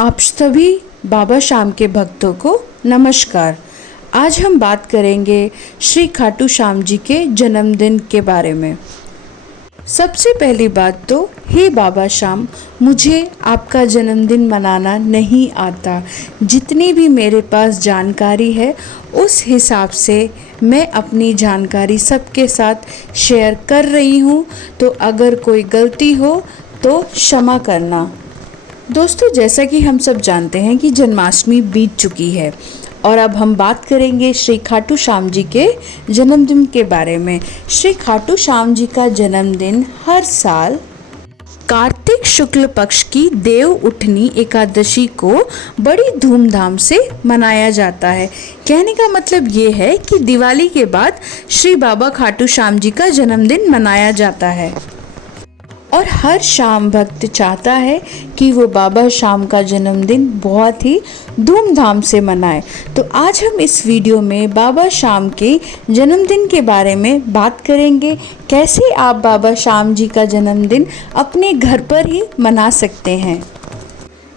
आप सभी बाबा श्याम के भक्तों को नमस्कार। आज हम बात करेंगे श्री खाटू श्याम जी के जन्मदिन के बारे में। सबसे पहली बात तो, हे बाबा श्याम, मुझे आपका जन्मदिन मनाना नहीं आता। जितनी भी मेरे पास जानकारी है उस हिसाब से मैं अपनी जानकारी सबके साथ शेयर कर रही हूँ, तो अगर कोई गलती हो तो क्षमा करना। दोस्तों, जैसा कि हम सब जानते हैं कि जन्माष्टमी बीत चुकी है और अब हम बात करेंगे श्री खाटू श्याम जी के जन्मदिन के बारे में। श्री खाटू श्याम जी का जन्मदिन हर साल कार्तिक शुक्ल पक्ष की देव उठनी एकादशी को बड़ी धूमधाम से मनाया जाता है। कहने का मतलब ये है कि दिवाली के बाद श्री बाबा खाटू श्याम जी का जन्मदिन मनाया जाता है और हर श्याम भक्त चाहता है कि वो बाबा श्याम का जन्मदिन बहुत ही धूमधाम से मनाए। तो आज हम इस वीडियो में बाबा श्याम के जन्मदिन के बारे में बात करेंगे, कैसे आप बाबा श्याम जी का जन्मदिन अपने घर पर ही मना सकते हैं।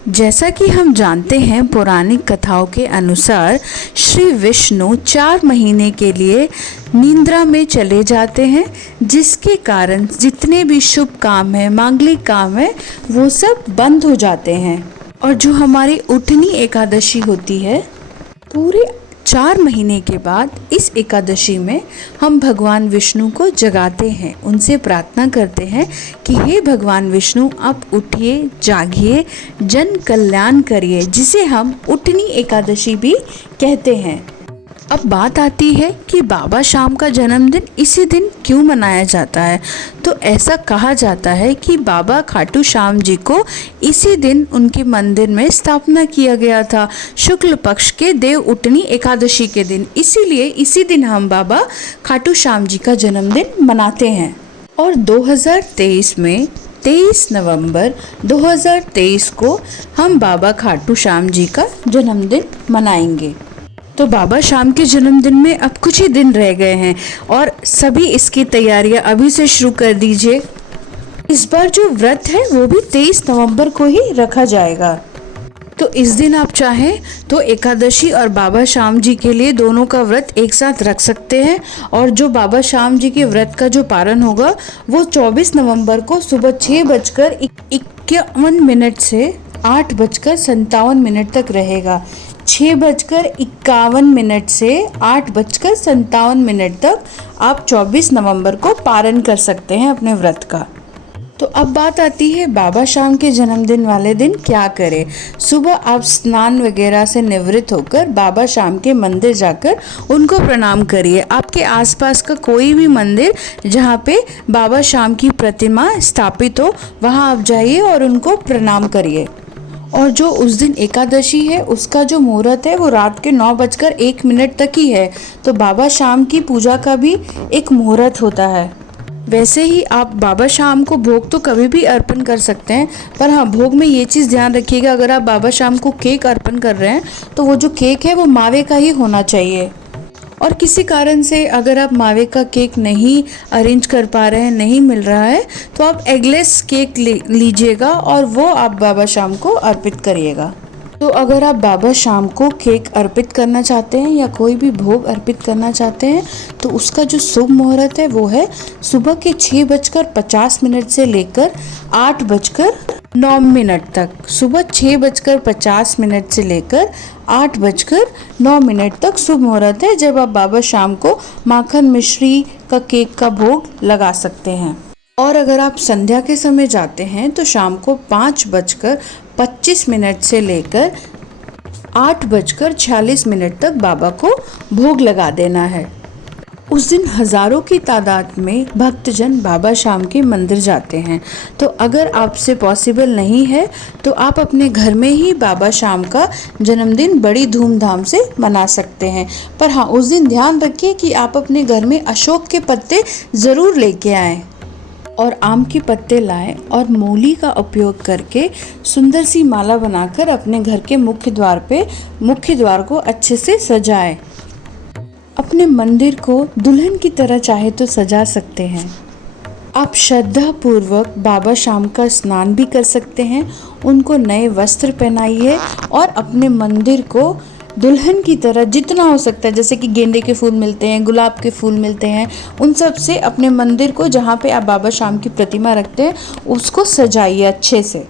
जैसा कि हम जानते हैं, पौराणिक कथाओं के अनुसार श्री विष्णु 4 महीने के लिए निद्रा में चले जाते हैं, जिसके कारण जितने भी शुभ काम है, मांगलिक काम है, वो सब बंद हो जाते हैं। और जो हमारी उठनी एकादशी होती है, पूरे 4 महीने के बाद इस एकादशी में हम भगवान विष्णु को जगाते हैं, उनसे प्रार्थना करते हैं कि हे भगवान विष्णु, आप उठिए, जागिए, जन कल्याण करिए, जिसे हम उठनी एकादशी भी कहते हैं। अब बात आती है कि बाबा श्याम का जन्मदिन इसी दिन क्यों मनाया जाता है। तो ऐसा कहा जाता है कि बाबा खाटू श्याम जी को इसी दिन उनके मंदिर में स्थापना किया गया था, शुक्ल पक्ष के देव उठनी एकादशी के दिन। इसीलिए इसी दिन हम बाबा खाटू श्याम जी का जन्मदिन मनाते हैं। और 2023 में 23 नवंबर 2023 को हम बाबा खाटू श्याम जी का जन्मदिन मनाएंगे। तो बाबा श्याम के जन्मदिन में अब कुछ ही दिन रह गए हैं और सभी इसकी तैयारियां अभी से शुरू कर दीजिए। इस बार जो व्रत है वो भी 23 नवंबर को ही रखा जाएगा। तो इस दिन आप चाहें तो एकादशी और बाबा श्याम जी के लिए दोनों का व्रत एक साथ रख सकते हैं। और जो बाबा श्याम जी के व्रत का जो पारण होगा वो 24 नवंबर को सुबह 6:51 से 8:57 तक रहेगा। 6:51 से 8:57 तक आप 24 नवंबर को पारण कर सकते हैं अपने व्रत का। तो अब बात आती है बाबा श्याम के जन्मदिन वाले दिन क्या करें। सुबह आप स्नान वगैरह से निवृत्त होकर बाबा श्याम के मंदिर जाकर उनको प्रणाम करिए। आपके आसपास का कोई भी मंदिर जहाँ पे बाबा श्याम की प्रतिमा स्थापित हो, वहाँ आप जाइए और उनको प्रणाम करिए। और जो उस दिन एकादशी है उसका जो मुहूर्त है वो रात के 9:01 तक ही है। तो बाबा श्याम की पूजा का भी एक मुहूर्त होता है। वैसे ही आप बाबा श्याम को भोग तो कभी भी अर्पण कर सकते हैं, पर हाँ, भोग में ये चीज़ ध्यान रखिएगा, अगर आप बाबा श्याम को केक अर्पण कर रहे हैं तो वो जो केक है वो मावे का ही होना चाहिए। और किसी कारण से अगर आप मावे का केक नहीं अरेंज कर पा रहे हैं, नहीं मिल रहा है, तो आप एगलेस केक लीजिएगा और वो आप बाबा श्याम को अर्पित करिएगा। तो अगर आप बाबा श्याम को केक अर्पित करना चाहते हैं या कोई भी भोग अर्पित करना चाहते हैं, तो उसका जो शुभ मुहूर्त है वो है सुबह के 6:50 से लेकर 8:09 तक। सुबह 6:50 से लेकर 8:09 तक शुभ मुहूर्त है, जब आप बाबा श्याम को माखन मिश्री का केक का भोग लगा सकते हैं। और अगर आप संध्या के समय जाते हैं तो शाम को 5:25 से लेकर 8:46 तक बाबा को भोग लगा देना है। उस दिन हजारों की तादाद में भक्तजन बाबा श्याम के मंदिर जाते हैं। तो अगर आपसे पॉसिबल नहीं है तो आप अपने घर में ही बाबा श्याम का जन्मदिन बड़ी धूमधाम से मना सकते हैं। पर हाँ, उस दिन ध्यान रखिए कि आप अपने घर में अशोक के पत्ते ज़रूर लेके आएँ और आम के पत्ते लाएं और मूली का उपयोग करके सुंदर सी माला बनाकर अपने घर के मुख्य द्वार को अच्छे से सजाएं। अपने मंदिर को दुल्हन की तरह चाहे तो सजा सकते हैं। आप श्रद्धा पूर्वक बाबा श्याम का स्नान भी कर सकते हैं उनको नए वस्त्र पहनाइए और अपने मंदिर को दुल्हन की तरह जितना हो सकता है, जैसे कि गेंदे के फूल मिलते हैं, गुलाब के फूल मिलते हैं, उन सब से अपने मंदिर को, जहाँ पे आप बाबा शाम की प्रतिमा रखते हैं, उसको सजाइए अच्छे से।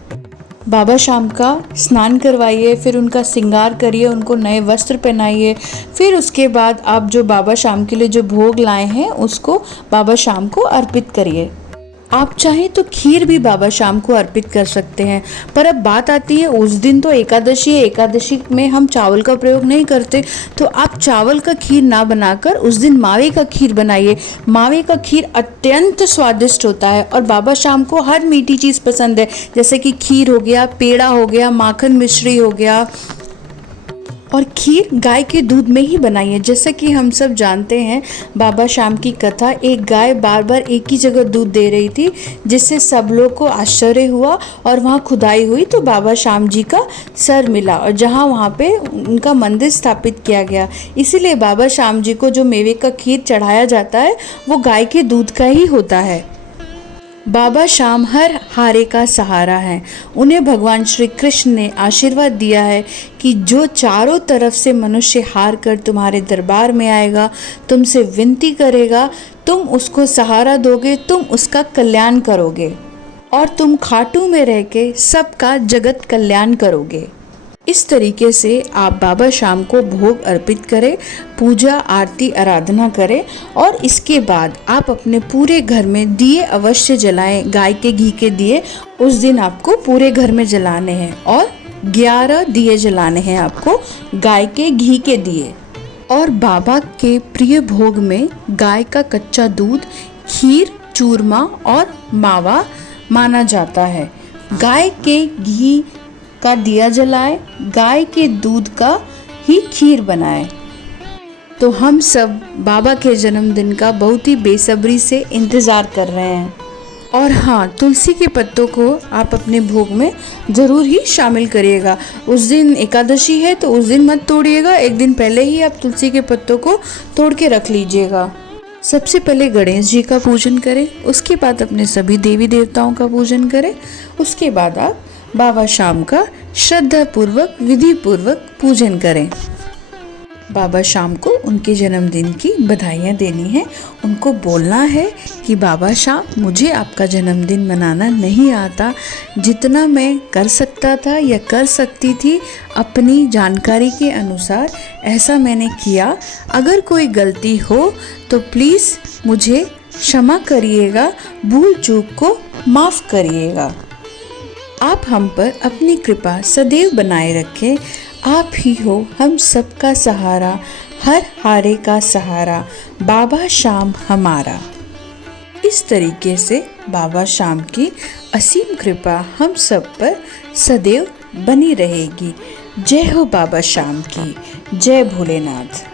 बाबा शाम का स्नान करवाइए, फिर उनका श्रृंगार करिए, उनको नए वस्त्र पहनाइए। फिर उसके बाद आप जो बाबा शाम के लिए जो भोग लाए हैं उसको बाबा शाम को अर्पित करिए। आप चाहें तो खीर भी बाबा शाम को अर्पित कर सकते हैं। पर अब बात आती है, उस दिन तो एकादशी है, एकादशी में हम चावल का प्रयोग नहीं करते, तो आप चावल का खीर ना बनाकर उस दिन मावे का खीर बनाइए। मावे का खीर अत्यंत स्वादिष्ट होता है और बाबा शाम को हर मीठी चीज़ पसंद है, जैसे कि खीर हो गया, पेड़ा हो गया, माखन मिश्री हो गया। और खीर गाय के दूध में ही बनाइए। जैसे कि हम सब जानते हैं, बाबा शाम की कथा, एक गाय बार बार एक ही जगह दूध दे रही थी, जिससे सब लोग को आश्चर्य हुआ और वहाँ खुदाई हुई तो बाबा शाम जी का सर मिला, और जहाँ वहाँ पे उनका मंदिर स्थापित किया गया। इसीलिए बाबा शाम जी को जो मेवे का खीर चढ़ाया जाता है वो गाय के दूध का ही होता है। बाबा शाम हर हारे का सहारा हैं। उन्हें भगवान श्री कृष्ण ने आशीर्वाद दिया है कि जो चारों तरफ से मनुष्य हार कर तुम्हारे दरबार में आएगा, तुमसे विनती करेगा, तुम उसको सहारा दोगे, तुम उसका कल्याण करोगे और तुम खाटू में रह के सबका जगत कल्याण करोगे। इस तरीके से आप बाबा शाम को भोग अर्पित करें, पूजा आरती आराधना करें और इसके बाद आप अपने पूरे घर में दिए अवश्य जलाएं। गाय के घी के दिए उस दिन आपको पूरे घर में जलाने हैं और 11 दिए जलाने हैं आपको गाय के घी के दिए। और बाबा के प्रिय भोग में गाय का कच्चा दूध, खीर, चूरमा और मावा माना जाता है। गाय के घी का दिया जलाए, गाय के दूध का ही खीर बनाए। तो हम सब बाबा के जन्मदिन का बहुत ही बेसब्री से इंतज़ार कर रहे हैं। और हाँ, तुलसी के पत्तों को आप अपने भोग में ज़रूर ही शामिल करिएगा। उस दिन एकादशी है तो उस दिन मत तोड़िएगा, एक दिन पहले ही आप तुलसी के पत्तों को तोड़ के रख लीजिएगा। सबसे पहले गणेश जी का पूजन करें, उसके बाद अपने सभी देवी देवताओं का पूजन करें, उसके बाद आप बाबा शाम का श्रद्धा पूर्वक, विधि पूर्वक पूजन करें। बाबा शाम को उनके जन्मदिन की बधाइयाँ देनी है, उनको बोलना है कि बाबा शाम, मुझे आपका जन्मदिन मनाना नहीं आता, जितना मैं कर सकता था या कर सकती थी अपनी जानकारी के अनुसार ऐसा मैंने किया। अगर कोई गलती हो तो प्लीज़ मुझे क्षमा करिएगा, भूल चूक को माफ़ करिएगा। आप हम पर अपनी कृपा सदैव बनाए रखें। आप ही हो हम सबका सहारा, हर हारे का सहारा, बाबा शाम हमारा। इस तरीके से बाबा शाम की असीम कृपा हम सब पर सदैव बनी रहेगी। जय हो बाबा शाम की, जय भोलेनाथ।